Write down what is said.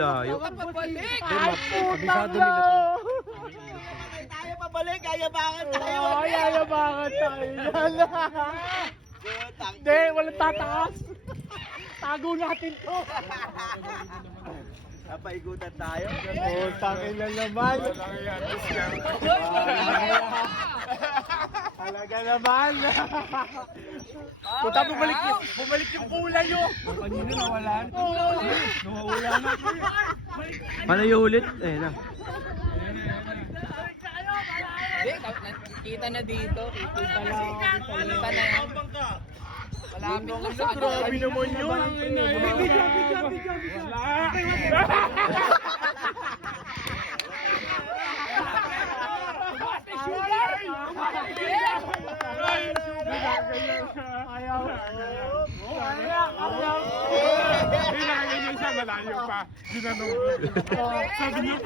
layo. Pabalik! Ay, kabisado nila to. Tayo pabalik, ayabangan tayo. Oo, yayabangan tayo yan. Hindi, walang tataas. Tago natin to. Napaigutan tayo. Oo, tangin na naman. Talaga naman. Punta, bumalik yung kulay yun. Kanina nawalan. Nawawala na. Malayo ulit. Eh na. Hindi, kita na dito. Kita na yan. Malapit na sa ano. Grabe naman yun. Ayaw. Kailangan niya siya malayo pa. Ginanong. Sabi niya,